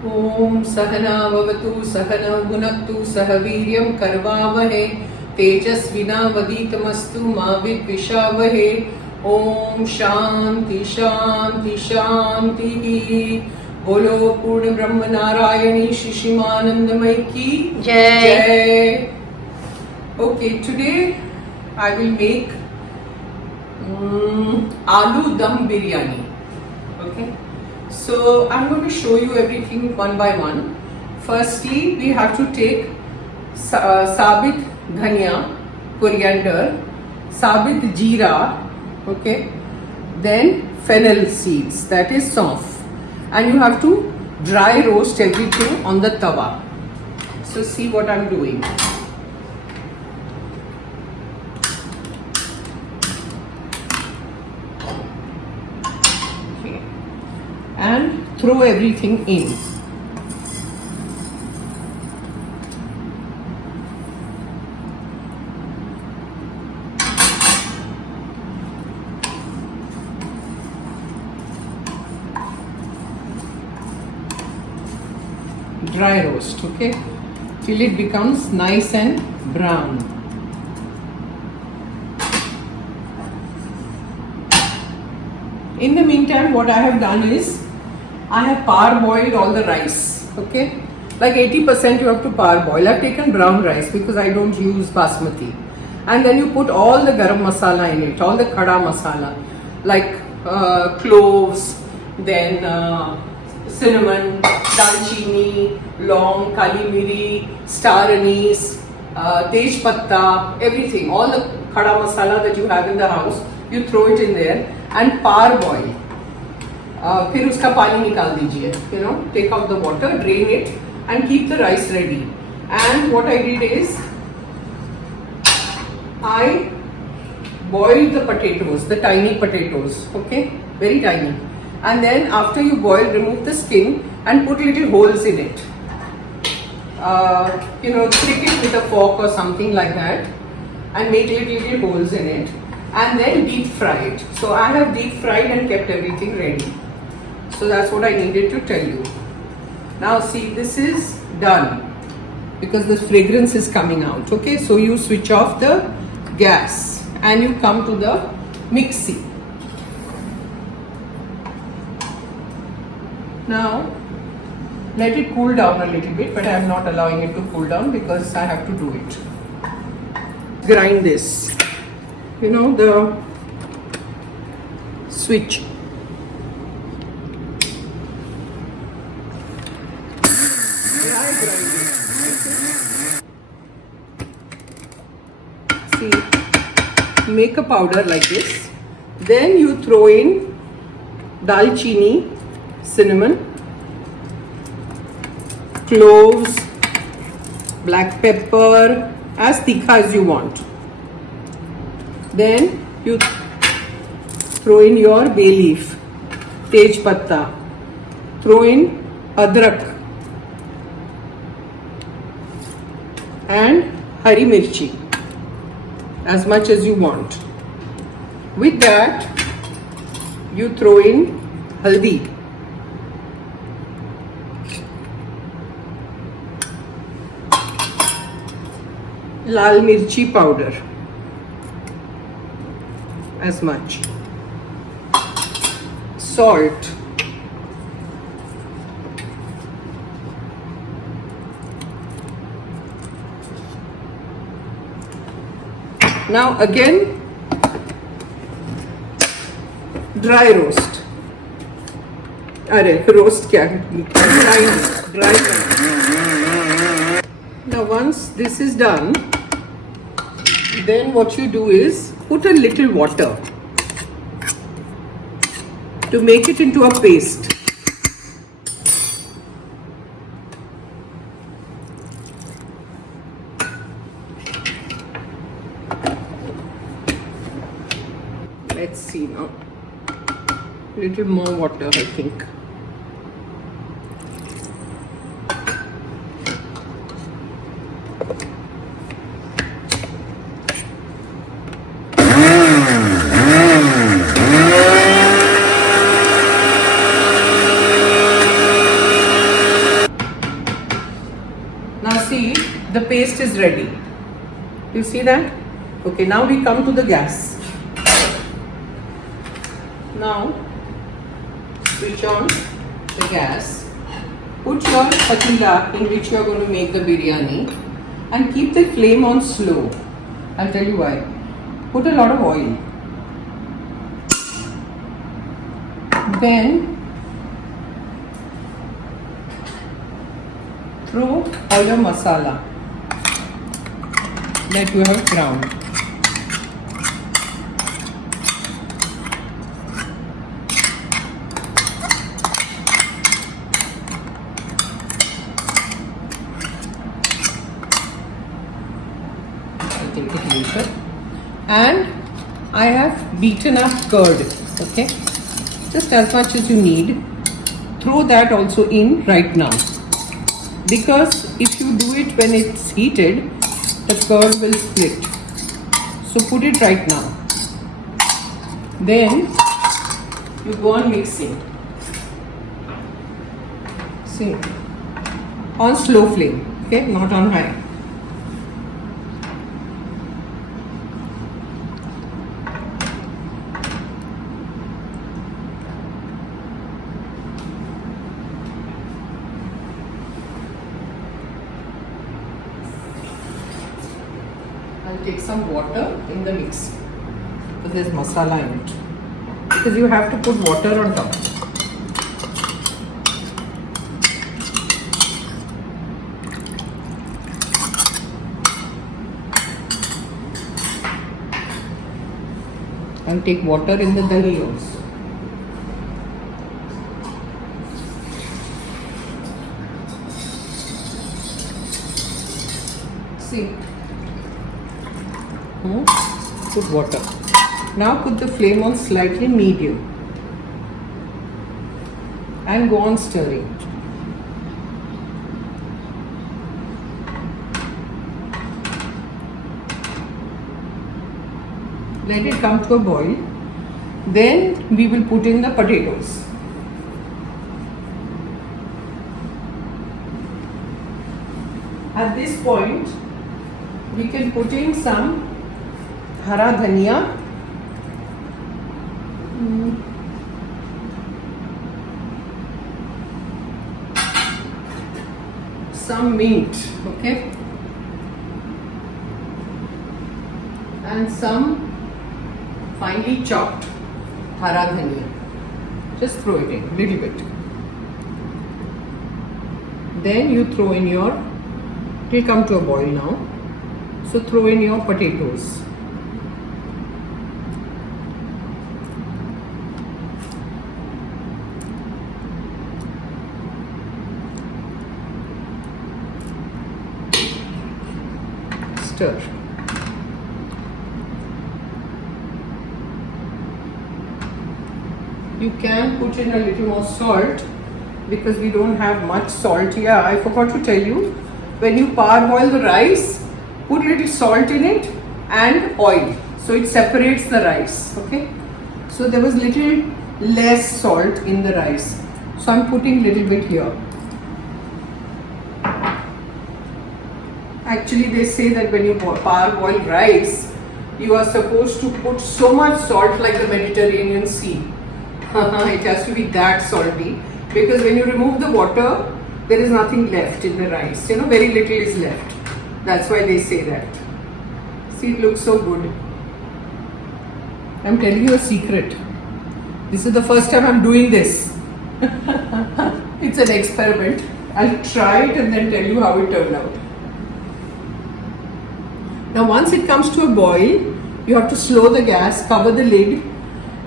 ओम सहना भवतु सहनौ भुनक्तु सह वीर्यं करवावहे तेजस्विनावधीतमस्तु मा विद्विषावहे। ओम शांति शांति शांति। बोलो पूर्ण ब्रह्म नारायणी शिशिमानंदमय की जय। Okay, today I will make aloo dum biryani. Okay, so I'm going to show you everything one by one. Firstly, we have to take sabit dhania, coriander, sabit jeera, okay, then fennel seeds, that is saunf, and you have to dry roast everything on the tawa. So see what I'm doing. And throw everything in. Dry roast, okay, till it becomes nice and brown. In the meantime, what I have done is I have parboiled all the rice, okay, like 80% you have to parboil. I've taken brown rice because I don't use basmati, and then you put all the garam masala in it, all the khada masala, like cloves, then cinnamon, dalchini, long, kali miri, star anise, tej patta, everything, all the khada masala that you have in the house, you throw it in there and parboil. फिर उसका पानी निकाल दीजिए, take out the water, drain it and keep the rice ready. And what I did is I boiled the potatoes, the tiny potatoes, okay, very tiny, and then after you boil, remove the skin and put little holes in it, prick it with a fork or something like that and make little holes in it, and then deep fry it. So I have deep fried and kept everything ready. So that's what I needed to tell you. Now see, this is done because the fragrance is coming out. Okay, so you switch off the gas and you come to the mixie. Now let it cool down a little bit, but I am not allowing it to cool down because I have to do it. Grind this, the switch. See, make a powder like this. Then you throw in dalchini, cinnamon, cloves, black pepper, as tikha as you want. Then you throw in your bay leaf, tej patta, throw in adrak and hari mirchi, as much as you want. With that, you throw in haldi, lal mirchi powder, as much, salt, now again dry roast. Roast kya? Dry. Now once this is done, then what you do is put a little water to make it into a paste. Let's see now. Little more water, I think. paste is ready. You see that? Okay, now we come to the gas. Now switch on the gas. Put your patila in which you are going to make the biryani and keep the flame on slow. I'll tell you why. Put a lot of oil. Then throw all your masala that you have ground. I'll take it later. And I have beaten up curd, okay? Just as much as you need. Throw that also in right now. Because if you do it when it's heated, the curd will split. So put it right now. Then you go on mixing. See, on slow flame, okay, not on high. I'll take some water in the mix because there's masala in it. Because you have to put water on top. I'll take water in the dahi also. See. Put water. Now put the flame on slightly medium and go on stirring. Let it come to a boil. Then we will put in the potatoes. At this point, we can put in some hara dhania, some mint, okay, and some finely chopped hara dhania. Just throw it in, little bit. Then you throw in your, it will come to a boil now. So throw in your potatoes. Stir. You can put in a little more salt because we don't have much salt here. I forgot to tell you, when you parboil the rice, put little salt in it and oil, so it separates the rice, okay? So there was little less salt in the rice, so I'm putting little bit here. Actually, they say that when you parboil rice, you are supposed to put so much salt like the Mediterranean Sea. It has to be that salty, because when you remove the water, there is nothing left in the rice. You know, very little is left. That's why they say that. See, it looks so good. I'm telling you a secret. This is the first time I'm doing this. It's an experiment. I'll try it and then tell you how it turned out. Now once it comes to a boil, you have to slow the gas, cover the lid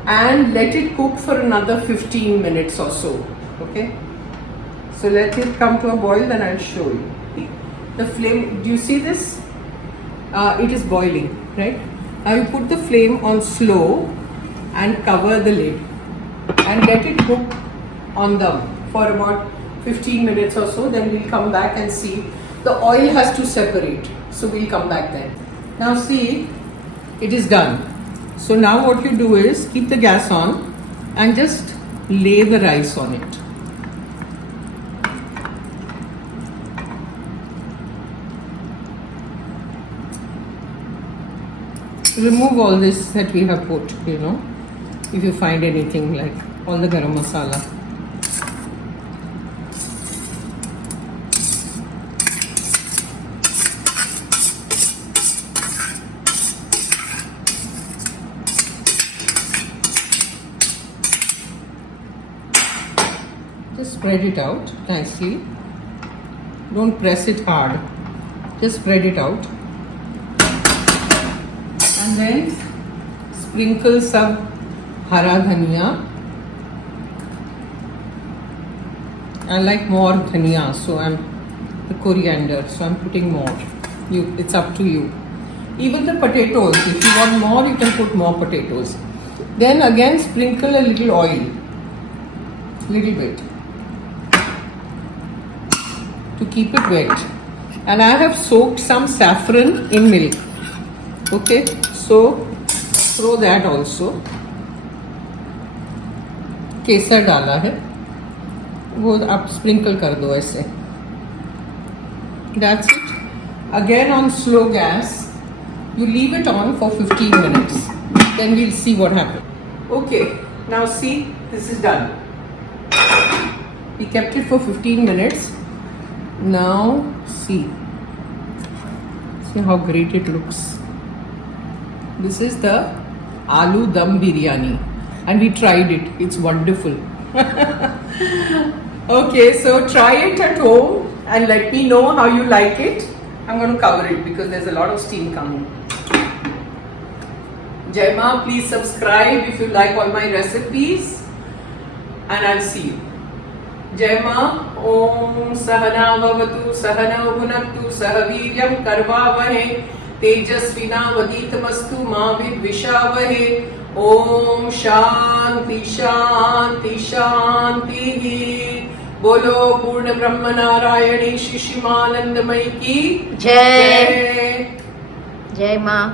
and let it cook for another 15 minutes or so. Okay? So let it come to a boil, then I'll show you. The flame, do you see this? It is boiling, right? Now you put the flame on slow and cover the lid and let it cook on them for about 15 minutes or so. Then we'll come back and see. The oil has to separate, so we'll come back then. Now see, it is done. So now what you do is keep the gas on and just lay the rice on it. remove all this that we have put, you know, if you find anything like all the garam masala. Just spread it out nicely. Don't press it hard. Just spread it out. And then sprinkle some hara dhania. I like more dhania, so the coriander, so I'm putting more. It's up to you. Even the potatoes, if you want more, you can put more potatoes. Then again sprinkle a little oil, little bit, to keep it wet. And I have soaked some saffron in milk. Okay, so throw that also. केसर डाला है, वो आप sprinkle कर दो ऐसे. That's it. Again on slow gas. You leave it on for 15 minutes. Then we'll see what happens. Okay, now see, this is done. We kept it for 15 minutes. Now see how great it looks. This is the aloo dum biryani, and we tried it. It's wonderful. Okay, so try it at home and let me know how you like it. I'm going to cover it because there's a lot of steam coming. Jai Ma, please subscribe if you like all my recipes, and I'll see you. जय मां. ओम सहना भवतु सहनौ भुनक्तु सह वीर्यं करवावहै तेजस्विनावधीतमस्तु मा विद्विषावहै. ओम शांति शांति शांति. बोलो पूर्ण ब्रह्म नारायणी शिशिमानंदमयी की जय. जय मां.